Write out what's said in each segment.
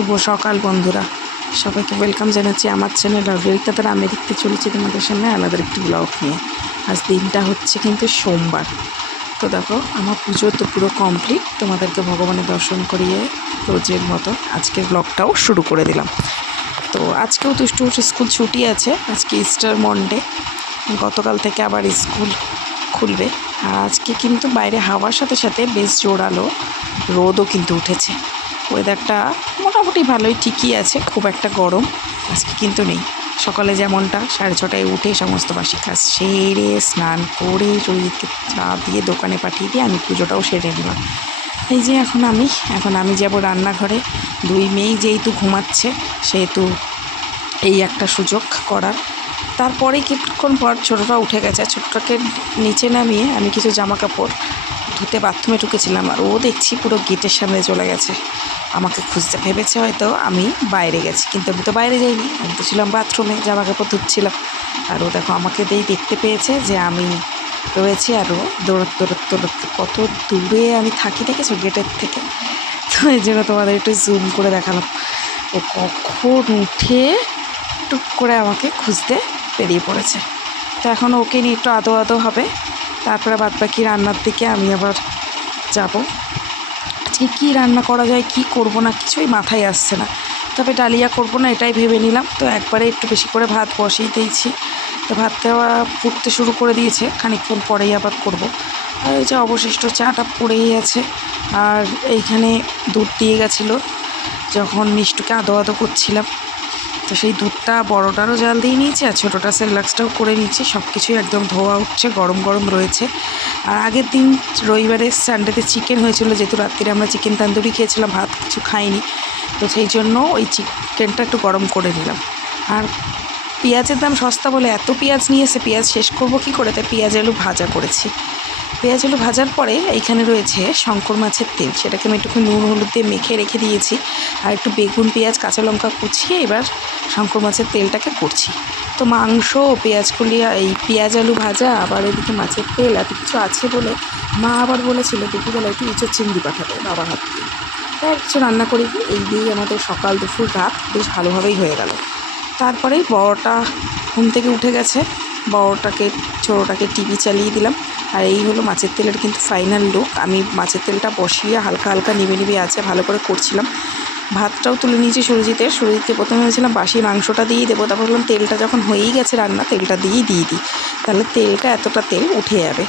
শুভ সকাল বন্ধুরা, সবাইকে ওয়েলকাম জানাচ্ছি আমার চ্যানেল রেলিকা দ্বারা। আমি দেখতে চলেছি তোমাদের সামনে আলাদা একটি ব্লগ নিয়ে। আজ দিনটা হচ্ছে কিন্তু সোমবার। তো দেখো আমার পুজো তো পুরো কমপ্লিট, তোমাদেরকে ভগবানের দর্শন করিয়ে রোজের মতো আজকের ব্লগটাও শুরু করে দিলাম। তো আজকেও দুষ্টু স্কুল ছুটি আছে, আজকে ইস্টার মন্ডে, গতকাল থেকে আবার স্কুল খুলবে। আর আজকে কিন্তু বাইরে হাওয়ার সাথে সাথে বেশ জোরালো রোদও কিন্তু উঠেছে। ওয়েদারটা মোটামুটি ভালোই, ঠিকই আছে, খুব একটা গরম আজকে কিন্তু নেই। সকালে যেমনটা 6:30টায় উঠে সমস্ত বাসি কাজ সেরে স্নান করে রোহিতকে চা দিয়ে দোকানে পাঠিয়ে দিয়ে আমি পুজোটাও সেরে নিলাম। এই যে এখন আমি যাব রান্নাঘরে। দুই মেয়ে যেহেতু ঘুমাচ্ছে সেহেতু এই একটা সুযোগ করার। তারপরে কিছুক্ষণ পর ছোটোটা উঠে গেছে, ছোটোটাকে নিচে নামিয়ে আমি কিছু জামা কাপড় ধুতে বাথরুমে ঢুকেছিলাম, আর ও দেখছি পুরো গেটের সামনে চলে গেছে আমাকে খুঁজতে। ভেবেছে হয়তো আমি বাইরে গেছি, কিন্তু আমি তো বাইরে যাইনি, আমি তো ছিলাম বাথরুমে জামা কাপড় ধুচ্ছিলাম। আর ও দেখো আমাকে দেখতে পেয়েছে যে আমি রয়েছি, আর ও দৌড়াতে কত দূরে আমি থাকি দেখেছো গেটের থেকে। তো এই জন্য তোমাদের একটু জুম করে দেখালাম। ও কখন উঠে টুক করে আমাকে খুঁজতে বেরিয়ে পড়েছে। তো এখন ওকে নিয়ে একটু আদো হবে, তারপরে বাদবাকি রান্নার দিকে আমি আবার যাব। আজকে কী রান্না করা যায়, কি করব না কিছুই মাথায় আসছে না। তবে ডালিয়া করব না এটাই ভেবে নিলাম। তো একবারে একটু বেশি করে ভাত বসিয়ে দিয়েছি। তো ভাত দেওয়া ফুটতে শুরু করে দিয়েছে, খানিকক্ষণ পরেই আবার করব। আর ওই যে অবশিষ্ট চাটা পড়েই আছে। আর এইখানে দুধ দিয়ে গেছিলো যখন মিষ্টুকে আদো করছিলাম, তো সেই দুধটা বড়টারও জাল দিয়ে নিয়েছি আর ছোটোটা সেরেলাক্সটাও করে নিয়েছি। সব কিছুই একদম ধোয়া উঠছে, গরম গরম রয়েছে। আর আগের দিন রবিবারে সানডেতে চিকেন হয়েছিল, যেহেতু রাত্রিরে আমরা চিকেন তান্দুরি খেয়েছিলাম, ভাত কিছু খাইনি, তো সেই জন্য ওই চিকেনটা একটু গরম করে নিলাম। আর পেঁয়াজের দাম সস্তা বলে এত পেঁয়াজ নিয়ে এসে পেঁয়াজ শেষ করবো কী করে, তাই পেঁয়াজ আলু ভাজা করেছি। পেঁয়াজ আলু ভাজার পরে এইখানে রয়েছে শঙ্কর মাছের তেল, সেটাকে আমি একটু নুন হলুদ দিয়ে মেখে রেখে দিয়েছি। আর একটু বেগুন পেঁয়াজ কাঁচা লঙ্কা কুচিয়ে এবার শঙ্কর মাছের তেলটাকে করছি। তো মাংস, পেঁয়াজ কলিয়া, এই পেঁয়াজ আলু ভাজা, আবার এদিকে মাছের তেল, এত কিছু আছে বলে মা আবার বলেছিল দুপুরবেলা একটু ইঁচড় চিংড়ি পাঠাবে বাবার হাত দিয়ে। তাই কিছু রান্না করি, এই দিয়েই আমাদের সকাল দুপুর রাত বেশ ভালোভাবেই হয়ে গেল। তারপরে বড়টা ঘুম থেকে উঠে গেছে, ছোটোটাকে টিভি চালিয়ে দিলাম। আর এই হলো মাছের তেলের কিন্তু ফাইনাল লুক। আমি মাছের তেলটা বসিয়ে হালকা হালকা নিভে আছে ভালো করে করছিলাম। ভাতটাও তুলে নিয়েছি সুরজিৎকে প্রথমে ভেবেছিলাম বাসি মাংসটা দিয়েই দেবো, তারপর বললাম তেলটা যখন হয়েই গেছে রান্না, তেলটা দিই তাহলে তেলটা এতটা তেল উঠে যাবে।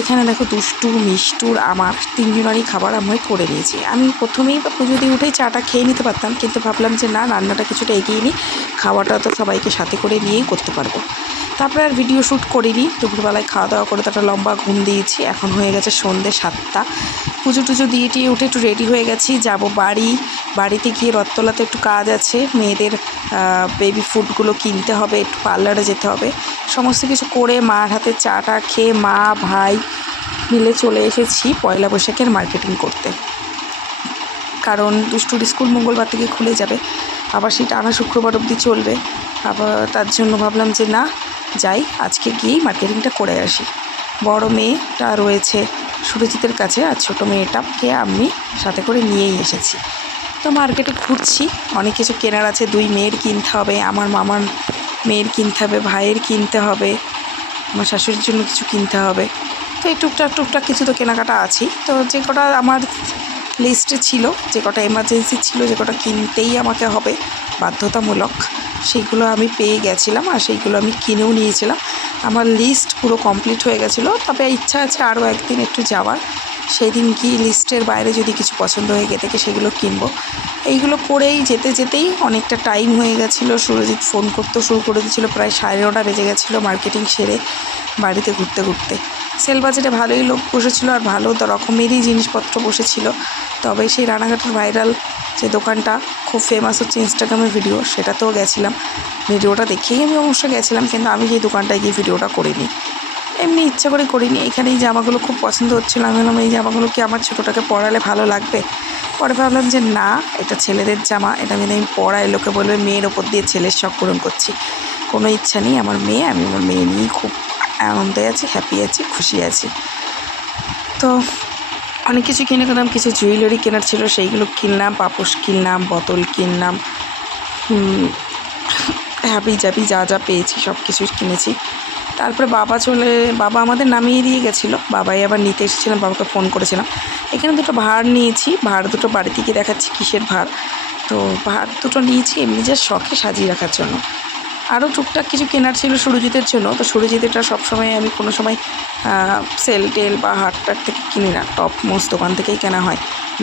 এখানে দেখো দুষ্টু মিষ্টুর আমার তিনজনেরই খাবার আমি করে নিয়েছি। আমি প্রথমেই পুজো দিয়ে উঠেই চাটা খেয়ে নিতে পারতাম, কিন্তু ভাবলাম যে না, রান্নাটা কিছুটা এগিয়ে নিই, খাওয়াটা তো সবাইকে সাথে করে নিয়েই করতে পারবো। তারপরে আর ভিডিও শ্যুট করিনি, দুপুরবেলায় খাওয়া দাওয়া করে তারপর লম্বা ঘুম দিয়েছি। এখন হয়ে গেছে সন্ধ্যে 7টা। পুজো টুজো দিয়ে উঠে একটু রেডি হয়ে গেছি, যাব বাড়িতে গিয়ে রথতলাতে একটু কাজ আছে, মেয়েদের বেবি ফুডগুলো কিনতে হবে, একটু পার্লারে যেতে হবে। সমস্ত কিছু করে মার হাতে চাটা খেয়ে মা ভাই মিলে চলে এসেছি পয়লা বৈশাখের মার্কেটিং করতে। কারণ দুষ্টুর স্কুল মঙ্গলবার থেকে খুলে যাবে, আবার সেই টানা শুক্রবার অবধি চলবে। আবার তার জন্য ভাবলাম যে না, যাই আজকে গিয়েই মার্কেটিংটা করে আসি। বড় মেয়েটা রয়েছে সুরজিতের কাছে, আর ছোটো মেয়েটাকে আমি সাথে করে নিয়েই এসেছি। তো মার্কেটে ঘুরছি, অনেক কিছু কেনার আছে। দুই মেয়ের কিনতে হবে, আমার মামার মেয়ের কিনতে হবে, ভাইয়ের কিনতে হবে, আমার শাশুড়ির জন্য কিছু কিনতে হবে। তো এই টুকটাক কিছু তো কেনাকাটা আছেই। তো যে কটা আমার লিস্টে ছিল, যে কটা এমার্জেন্সি ছিল, যে কটা কিনতেই আমাকে হবে বাধ্যতামূলক, সেইগুলো আমি পেয়ে গেছিলাম, আর সেইগুলো আমি কিনেও নিয়েছিলাম। আমার লিস্ট পুরো কমপ্লিট হয়ে গেছিলো। তবে ইচ্ছা আছে আরও একদিন একটু যাওয়ার, সেই দিন কি লিস্টের বাইরে যদি কিছু পছন্দ হয়ে গিয়ে থাকে সেগুলো কিনবো। এইগুলো করেই যেতেই অনেকটা টাইম হয়ে গেছিলো। সুরজিৎ ফোন করতে শুরু করে দিয়েছিলো, প্রায় 9:30 বেজে গেছিলো মার্কেটিং সেরে বাড়িতে ঘুরতে। সেল বাজারে ভালোই লোক বসেছিলো, আর ভালো রকমেরই জিনিসপত্র বসেছিল। তবে সেই রানাঘাটের ভাইরাল যে দোকানটা খুব ফেমাস হচ্ছে ইনস্টাগ্রামের ভিডিও, সেটাতেও গেছিলাম, ভিডিওটা দেখেই আমি অবশ্যই গেছিলাম, কিন্তু আমি সেই দোকানটায় গিয়ে ভিডিওটা করিনি, এমনি ইচ্ছা করে করিনি। এখানে এই জামাগুলো খুব পছন্দ হচ্ছিলো, আমি বললাম এই জামাগুলো কি আমার ছোটোটাকে পরালে ভালো লাগবে। পরে ভাবলাম যে না, এটা ছেলেদের জামা, এটা যদি আমি পরাই লোকে বলবে মেয়ের ওপর দিয়ে ছেলের শখ পূরণ করছি। কোনো ইচ্ছা নেই, আমি আমার মেয়ে নিয়েই খুব আনন্দে আছি, হ্যাপি আছি, খুশি আছি। তো অনেক কিছু কিনে গেলাম, কিছু জুয়েলারি কেনার ছিল সেইগুলো কিনলাম, পাপোশ কিনলাম, বোতল কিনলাম, হ্যাপি জাবি যা যা পেয়েছি সব কিছুই কিনেছি। তারপরে বাবা আমাদের নামিয়ে দিয়ে গেছিলো, বাবাই আবার নিতে এসেছিলাম, বাবাকে ফোন করেছিলাম। এখানে দুটো ভাঁড় নিয়েছি, ভাঁড় দুটো বাড়িতে গিয়ে দেখাচ্ছি কিসের ভাঁড়। তো ভাঁড় দুটো নিয়েছি এমনি যে শখে সাজিয়ে রাখার জন্য। আরও টুকটাক কিছু কেনার ছিল সুরজিতের জন্য। তো সুরজিতেরটা সবসময় আমি কোনো সময় সেল টেল বা হাট টাট থেকে কিনি না, টপ মোস্ট দোকান থেকেই কেনা হয়।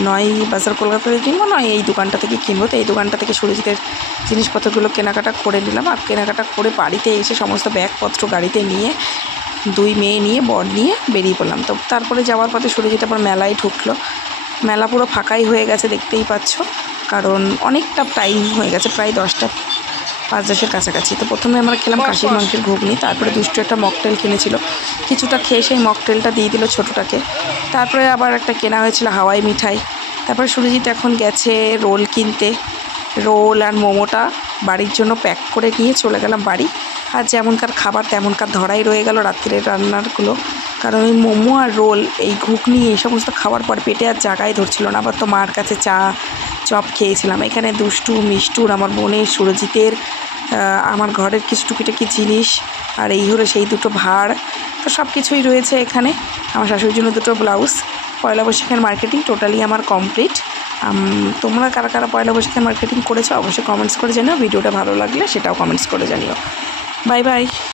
নয় বাজার কলকাতা থেকে কিনবো, নয় এই দোকানটা থেকে কিনবো। তো এই দোকানটা থেকে সুরজিতের জিনিসপত্রগুলো কেনাকাটা করে নিলাম। আর কেনাকাটা করে বাড়িতে এসে সমস্ত ব্যাগপত্র গাড়িতে নিয়ে 2 মেয়ে নিয়ে বর নিয়ে বেরিয়ে পড়লাম। তো তারপরে যাওয়ার পথে সুরজিৎ আবার মেলায় ঢুকলো। মেলা পুরো ফাঁকাই হয়ে গেছে, দেখতেই পাচ্ছ, কারণ অনেকটা টাইম হয়ে গেছে, প্রায় 10টা 5-10-এর কাছাকাছি। তো প্রথমে আমরা খেলাম খাসির মাংসের ঘুগনি, তারপরে দুষ্টু একটা মকটেল কিনেছিল, কিছুটা খেয়ে সেই মকটেলটা দিয়ে দিল ছোটোটাকে। তারপরে আবার একটা কেনা হয়েছিল হাওয়াই মিঠাই। তারপরে সুরজিৎ এখন গেছে রোল কিনতে, রোল আর মোমোটা বাড়ির জন্য প্যাক করে নিয়ে চলে গেলাম বাড়ি। আর যেমনকার খাবার তেমনকার ধরাই রয়ে গেল রাত্রের রান্নারগুলো, কারণ ওই মোমো আর রোল, এই ঘুগনি, এই সমস্ত খাওয়ার পর পেটে আর জায়গায় ধরছিল না। আবার তো মার কাছে চপ খেয়েছিলাম। এখানে দুষ্টু, মিষ্টুর, আমার বোনের, সুরজিতের, আমার ঘরের কিছু টুকিটাকি জিনিস, আর এই হলো সেই দুটো ভাঁড়। তো সব কিছুই রয়েছে এখানে। আমার শাশুড়ির জন্য দুটো ব্লাউজ। পয়লা বৈশাখের মার্কেটিং টোটালি আমার কমপ্লিট। তোমরা কারা কারা পয়লা বৈশাখের মার্কেটিং করেছো অবশ্যই কমেন্টস করে জানিও। ভিডিওটা ভালো লাগলে সেটাও কমেন্টস করে জানিও। Bye bye.